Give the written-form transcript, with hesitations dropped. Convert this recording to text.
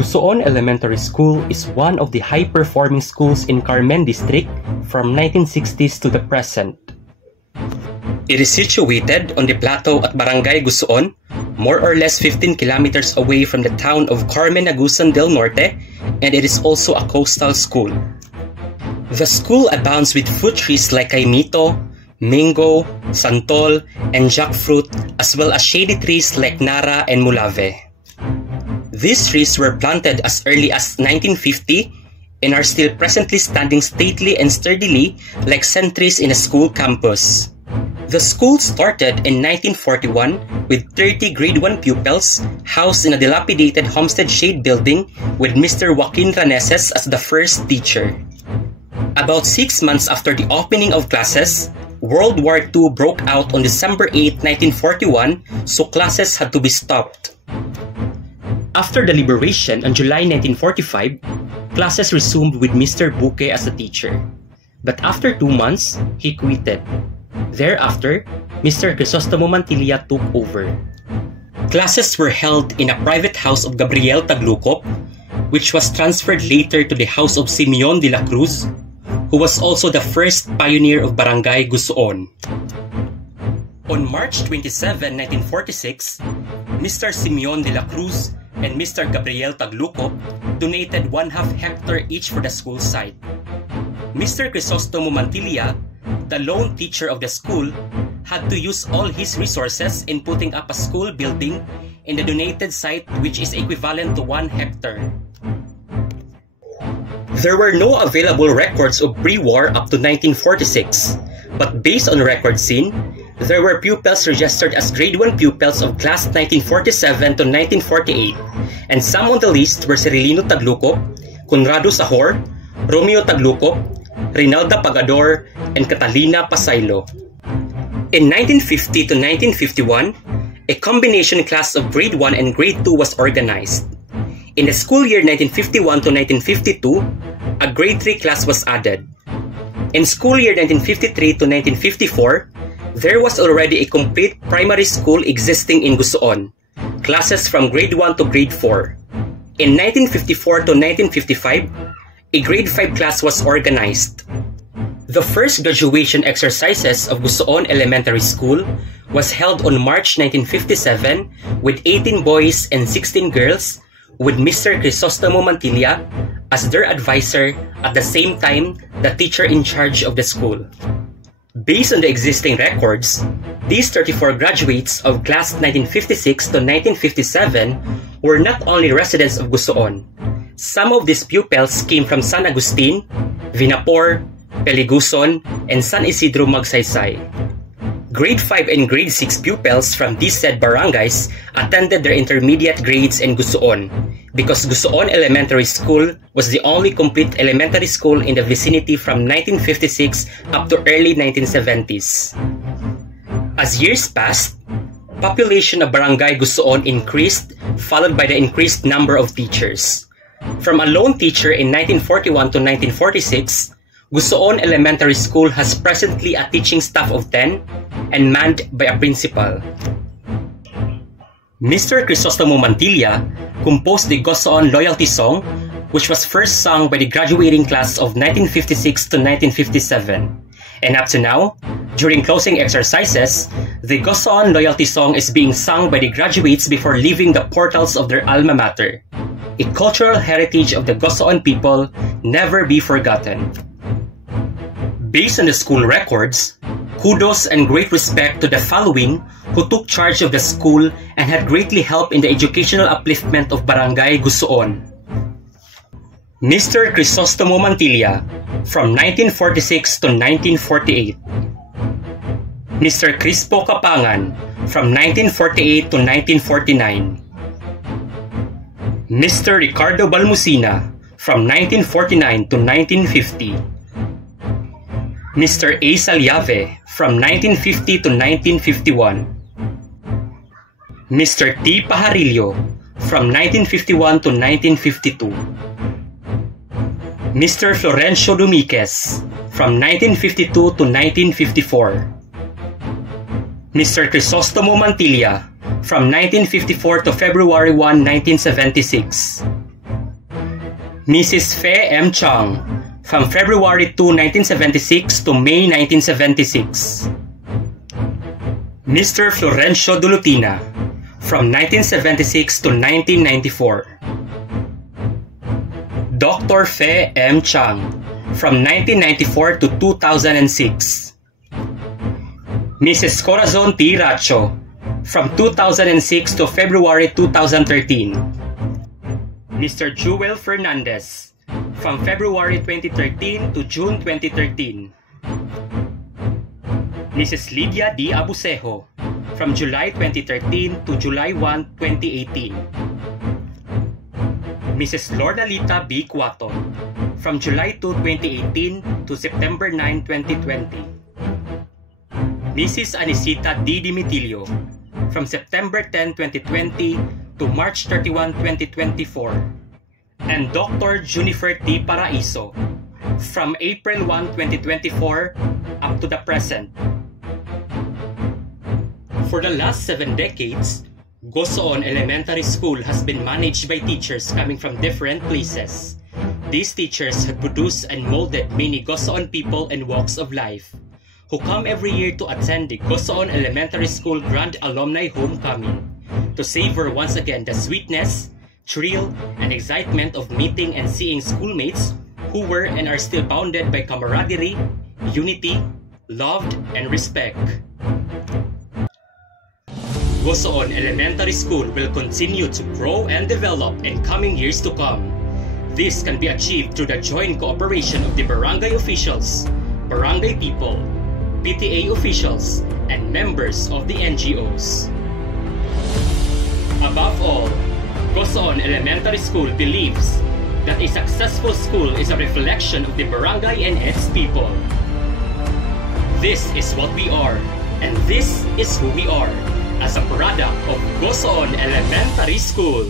Gusoon Elementary School is one of the high-performing schools in Carmen District from 1960s to the present. It is situated on the plateau at Barangay Gusoon, more or less 15 kilometers away from the town of Carmen Agusan del Norte, and it is also a coastal school. The school abounds with fruit trees like kaimito, mango, santol, and jackfruit, as well as shady trees like nara and mulave. These trees were planted as early as 1950 and are still presently standing stately and sturdily like sentries in a school campus. The school started in 1941 with 30 grade 1 pupils housed in a dilapidated homestead shade building with Mr. Joaquin Raneses as the first teacher. About 6 months after the opening of classes, World War II broke out on December 8, 1941, so classes had to be stopped. After the liberation on July 1945, classes resumed with Mr. Buque as a teacher. But after 2 months, he quitted. Thereafter, Mr. Crisostomo Mantilla took over. Classes were held in a private house of Gabriel Taglucop, which was transferred later to the house of Simeon de la Cruz, who was also the first pioneer of Barangay Gusoon. On March 27, 1946, Mr. Simeon de la Cruz and Mr. Gabriel Taglucop donated 1/2 hectare each for the school site. Mr. Crisostomo Mantilla, the lone teacher of the school, had to use all his resources in putting up a school building in the donated site, which is equivalent to 1 hectare. There were no available records of pre-war up to 1946, but based on record seen, there were pupils registered as grade 1 pupils of class 1947 to 1948, and some on the list were Cirilino Taglucop, Conrado Sahor, Romeo Taglucop, Rinalda Pagador, and Catalina Pasaylo. In 1950 to 1951, a combination class of grade 1 and grade 2 was organized. In the school year 1951 to 1952, a grade 3 class was added. In school year 1953 to 1954, there was already a complete primary school existing in Gusoon, classes from grade 1 to grade 4. In 1954 to 1955, a grade 5 class was organized. The first graduation exercises of Gusoon Elementary School was held on March 1957 with 18 boys and 16 girls, with Mr. Crisostomo Mantilla as their advisor, at the same time the teacher in charge of the school. Based on the existing records, these 34 graduates of class 1956 to 1957 were not only residents of Gusoon. Some of these pupils came from San Agustin, Vinapor, Peliguson, and San Isidro Magsaysay. Grade 5 and grade 6 pupils from these said barangays attended their intermediate grades in Gusoon, because Gusoon Elementary School was the only complete elementary school in the vicinity from 1956 up to early 1970s. As years passed, population of Barangay Gusoon increased, followed by the increased number of teachers. From a lone teacher in 1941 to 1946, Gusoon Elementary School has presently a teaching staff of 10 and manned by a principal. Mr. Crisostomo Mantilla composed the Gusoon Loyalty Song, which was first sung by the graduating class of 1956 to 1957. And up to now, during closing exercises, the Gusoon Loyalty Song is being sung by the graduates before leaving the portals of their alma mater. A cultural heritage of the Gusoon people, never be forgotten. Based on the school records, kudos and great respect to the following who took charge of the school and had greatly helped in the educational upliftment of Barangay Gusoon. Mr. Crisostomo Mantilla, from 1946 to 1948. Mr. Crispo Kapangan, from 1948 to 1949. Mr. Ricardo Balmusina, from 1949 to 1950. Mr. A. Salyave, from 1950 to 1951. Mr. T. Pajarillo, from 1951 to 1952. Mr. Florencio Dumiquez, from 1952 to 1954. Mr. Crisostomo Mantilla, from 1954 to February 1, 1976. Mrs. Fe M. Chung, from February 2, 1976 to May 1976. Mr. Florencio Dulutina, from 1976 to 1994. Dr. Fe M. Chung, from 1994 to 2006. Mrs. Corazon T. Racho, from 2006 to February 2013. Mr. Joel Fernandez, from February 2013 to June 2013. Mrs. Lydia D. Abusejo, from July 2013 to July 1, 2018. Mrs. Lordalita B. Cuato, from July 2, 2018 to September 9, 2020. Mrs. Anisita D. Dimitilio, from September 10, 2020 to March 31, 2024. And Dr. Junifer T. Paraiso, from April 1, 2024 up to the present. For the last 7 decades, Gosoon Elementary School has been managed by teachers coming from different places. These teachers have produced and molded many Gosoon people and walks of life, who come every year to attend the Gosoon Elementary School Grand Alumni Homecoming, to savor once again the sweetness, thrill, and excitement of meeting and seeing schoolmates who were and are still bounded by camaraderie, unity, loved, and respect. Gosoon Elementary School will continue to grow and develop in coming years to come. This can be achieved through the joint cooperation of the barangay officials, barangay people, PTA officials, and members of the NGOs. Above all, Gosoon Elementary School believes that a successful school is a reflection of the barangay and its people. This is what we are, and this is who we are, as a product of Gosoon Elementary School.